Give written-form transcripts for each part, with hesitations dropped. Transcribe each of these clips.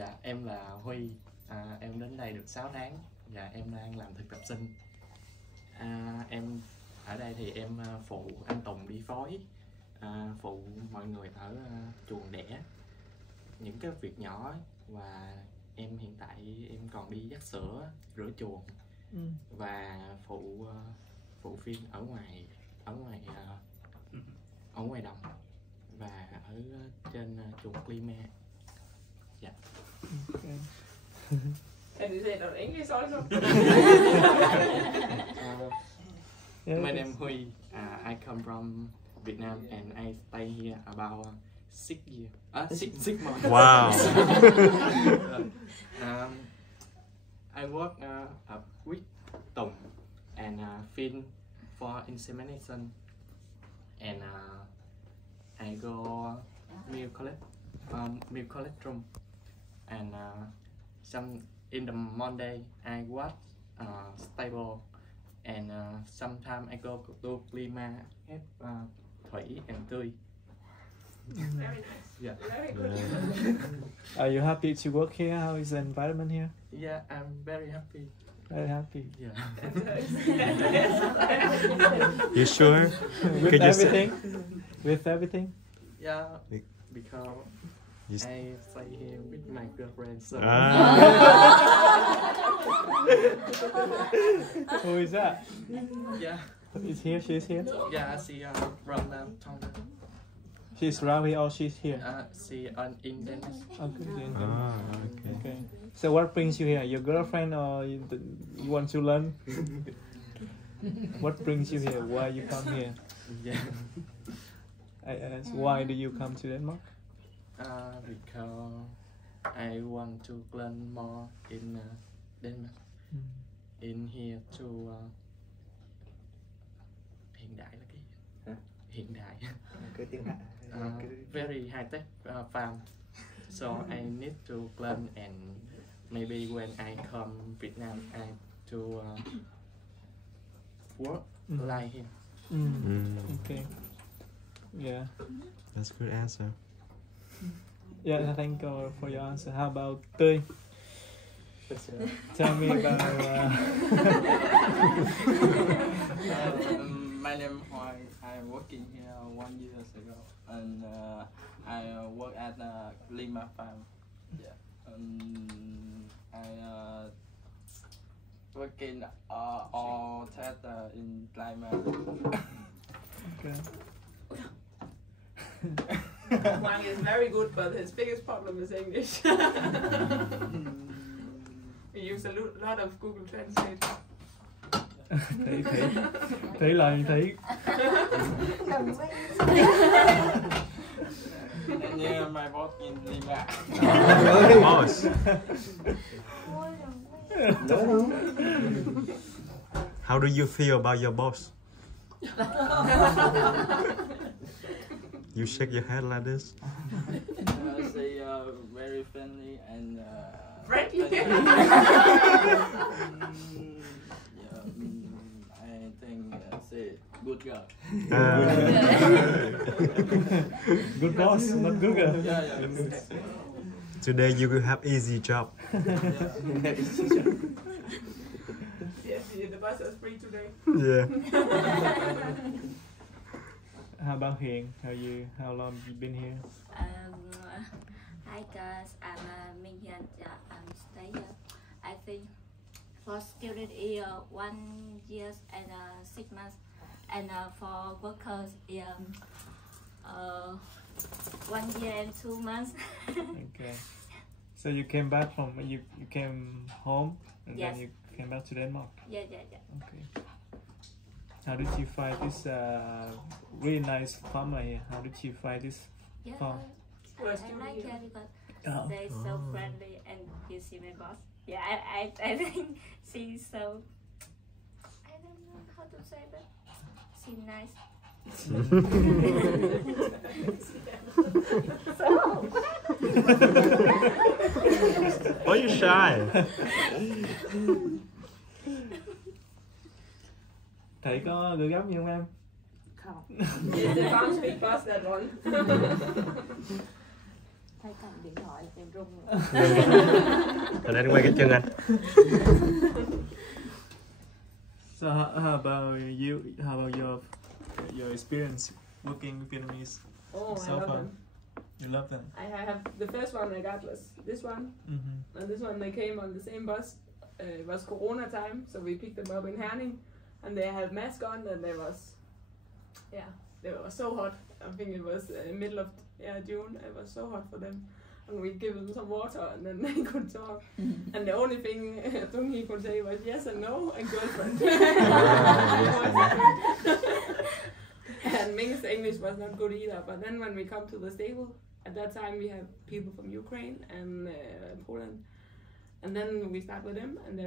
Dạ, em là Huy. Em đến đây được 6 tháng. Dạ, em đang làm thực tập sinh. Em ở đây thì em phụ anh Tùng đi phối, phụ mọi người ở chuồng đẻ những cái việc nhỏ, và em hiện tại em còn đi dắt sữa, rửa chuồng và phụ phiên ở ngoài đồng và ở trên chuồng Klima. Dạ. Okay. Can you say it in English also? My name is Huy. I come from Vietnam and I stay here about 6 years. 6 months. Wow. I work with Tùng and Finn for insemination, and I go milk collect room, and some in the Monday I watch stable, and sometimes I go to Klima help Thủy and Tươi. Very nice. Yeah. Very good. Are you happy to work here? How is the environment here? Yeah, I'm very happy. Very happy. Yeah. You sure? With Could you say- everything? With everything? Yeah, because I stay here with my girlfriend. So. Who is that? Yeah. Is here? She's here? Yeah, she from Tonga. She's around here or she's here? She in Denmark. Okay. then- Okay. Okay. So what brings you here? Your girlfriend or you want to learn? What brings you here? Why you come here? Yeah. I ask, why do you come to Denmark? Because I want to learn more in Denmark. In here to hiện đại là cái gì? Hiện đại. Very high tech farm. So I need to learn, and maybe when I come Vietnam I to work like him. Okay. Yeah. That's a good answer. Yeah, thank you for your answer. How about Tươi? Tell me about. My name is Hoàng. I'm working here 1 year ago, and I work at Lima farm. Yeah. I work in all that in Lima. Okay. Wang is very good, but his biggest problem is English. We use a lot of Google Translate. Thấy là thấy. And yeah, my boss in Lima. Boss. How do you feel about your boss? You shake your head like this? They very friendly and Friendly? I think say good girl. Good boss, not good girl. Yeah. Today you will have easy job. Yes, the bus is free today. Yeah. How about Hiền? How long have you been here? Hi guys, I'm Minh Hiền. I'm staying here. I think for student year 1 year and 6 months, and for workers 1 year and 2 months. Okay. So you came back from you came home and Yes. then you came back to Denmark. Yeah. Okay. How did you find this really nice farmer here? How did you find this farm? I like it because they're so friendly, and you see my boss. Yeah, I think she's so. I don't know how to say that. She's nice. Why are you shy? Thầy có gửi gắm gì không em? Không. They can't speak past that one. Thấy cầm điện thoại là em run rồi. Rồi đây quay cái chân anh. So how about you? How about your experience working with Vietnamese Oh, so I love far? them. You love them. I have the first one I got was this one, and this one they came on the same bus. It was Corona time, so we picked them up in Herning, and they had mask on, and they were so hot. I think it was middle of June. It was so hot for them, and we give them some water, and then they could talk. And the only thing he could say was yes and no and girlfriend. And Ming's English was not good either. But then when we come to the stable, at that time we have people from Ukraine and Poland, and then we start with them, and they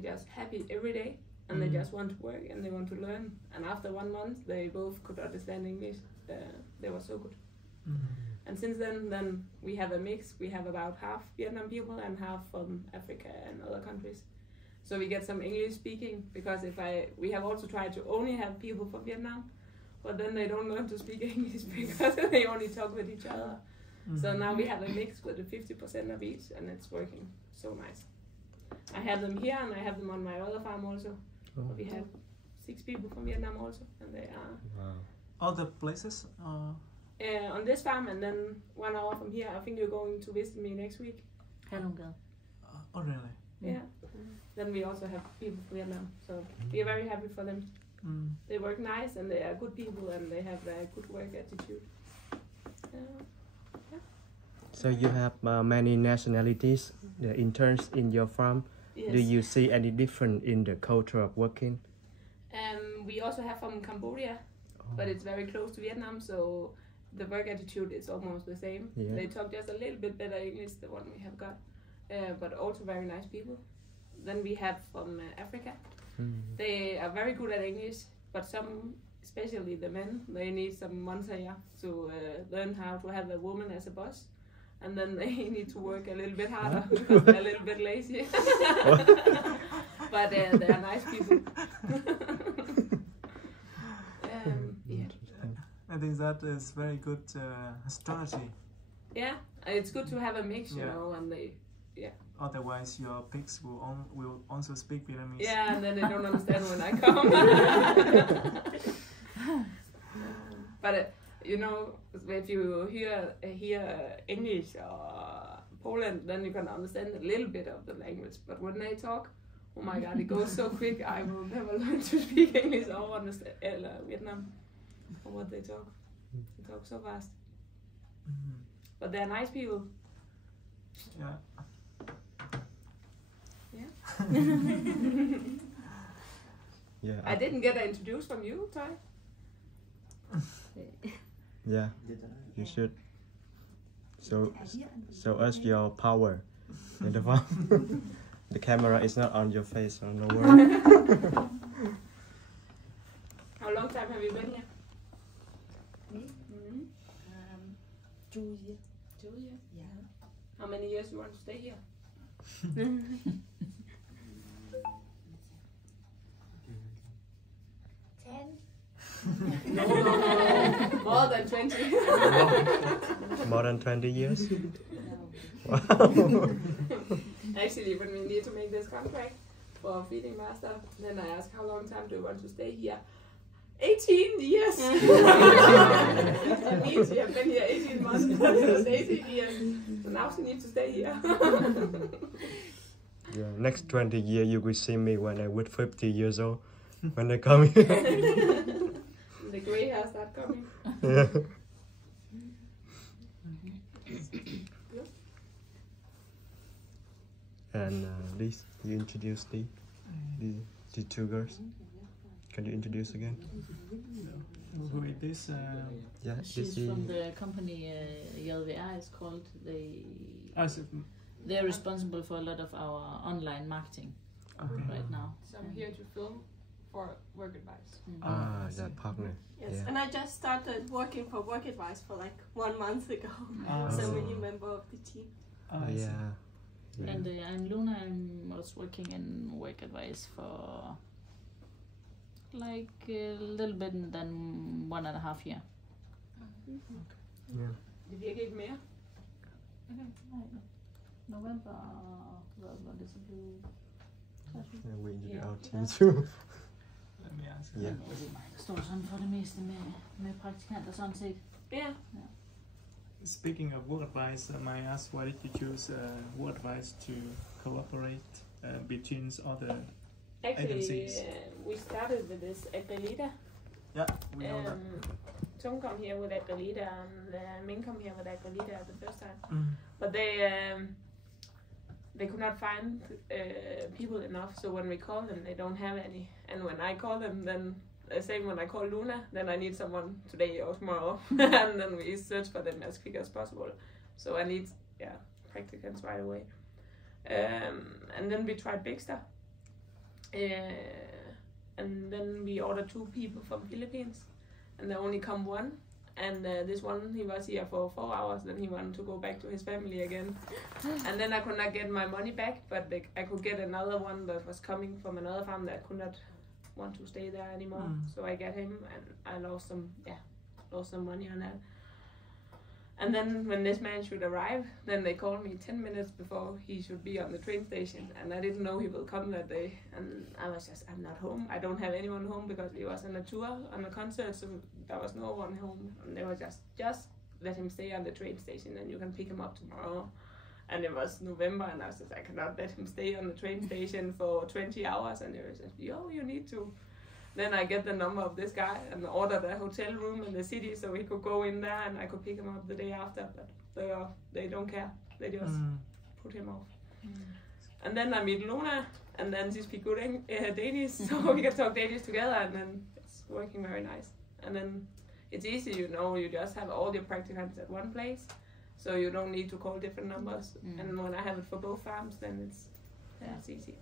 just happy every day, and they just want to work and they want to learn. And after 1 month, they both could understand English. They were so good. And since then we have a mix. We have about half Vietnam people and half from Africa and other countries. So we get some English speaking, because we have also tried to only have people from Vietnam, but then they don't learn to speak English because they only talk with each other. So now we have a mix with the 50% of each, and it's working so nice. I have them here, and I have them on my other farm also. We have 6 people from Vietnam also, and they are Other places? on this farm, and then 1 hour from here. I think you're going to visit me next week. How long ago? Oh really? Yeah. Then we also have people from Vietnam, so we are very happy for them. They work nice, and they are good people, and they have a good work attitude. So you have many nationalities, the interns in your farm. Yes. Do you see any difference in the culture of working? We also have from Cambodia, but it's very close to Vietnam, so the work attitude is almost the same. Yeah. They talk just a little bit better English, the one we have got, but also very nice people. Then we have from Africa. They are very good at English, but some, especially the men, they need some months here to learn how to have a woman as a boss. And then they need to work a little bit harder because they're a little bit lazy. But they are nice people. I think that is very good strategy. Yeah, it's good to have a mix, you know, and Otherwise, your pigs will also speak Vietnamese. Yeah, and then they don't understand when I come. But you know, if you hear English or Poland, then you can understand a little bit of the language. But when they talk, oh my God, it goes so quick. I will never learn to speak English or understand Vietnam or what they talk. They talk so fast. But they're nice people. Yeah. Yeah. I didn't get introduced from you, Ty. Yeah. You should. Show us your power in the farm. The camera is not on your face, so no worry. How long time have you been here? Me? 2 years. 2 years? Yeah. How many years you want to stay here? 10. No. More than 20. More than 20 years? No. Wow. Actually, when we need to make this contract for feeding master, then I ask how long time do you want to stay here? 18 years! That means you have been here 18 months, but it was 18 years. So now she needs to stay here. Yeah, next 20 years you will see me when I was 50 years old. When I come here. The grey hair start coming. Yeah. And these, you introduce the 2 girls. Can you introduce again? Who is this? Yeah, She's from the company JVR is called. They're responsible for a lot of our online marketing right now. So I'm here to film for work advice. That partner. Yes, Yeah. and I just started working for Work Advice for like 1 month ago. So I'm a new member of the team. Yeah. And I'm Luna. I was working in Work Advice for like a little bit than 1.5 years. Yeah. Det virker ikke mere. November, what is the blue? Yeah, we did our team too. Let me ask. Yeah. Der står sådan for det meste med praktikanter sådan set. Yeah. Speaking of work advice, may I ask why did you choose work advice to cooperate between other Actually, agencies? We started with this Agrilita. Yeah, we know that. Trung come here with Agrilita and Minh come here with Agrilita at the first time. Mm. But they could not find people enough, so when we call them, they don't have any. And when I call them, then the same when I call Luna, then I need someone today or tomorrow. And then we search for them as quick as possible. So I need, practicants right away. And then we tried Big Star. And then we ordered 2 people from Philippines. And there only come one. And this one, he was here for 4 hours, then he wanted to go back to his family again. And then I could not get my money back, but I could get another one that was coming from another farm that could not want to stay there anymore. So I got him, and I lost some money on that. And then when this man should arrive, then they called me 10 minutes before he should be on the train station, and I didn't know he will come that day. And I was just, I'm not home. I don't have anyone home because he was on a tour, on a concert, so there was no one home. And they were just let him stay on the train station and you can pick him up tomorrow. And it was November, and I was just, I cannot let him stay on the train station for 20 hours. And they were just, you need to. Then I get the number of this guy and ordered a hotel room in the city so he could go in there and I could pick him up the day after. But they don't care. They just put him off. And then I meet Luna, and then she speaks good Danish, so we can talk Danish together, and then it's working very nice. And then it's easy, you just have all your practicants at one place, so you don't need to call different numbers. And when I have it for both farms, then it's easy.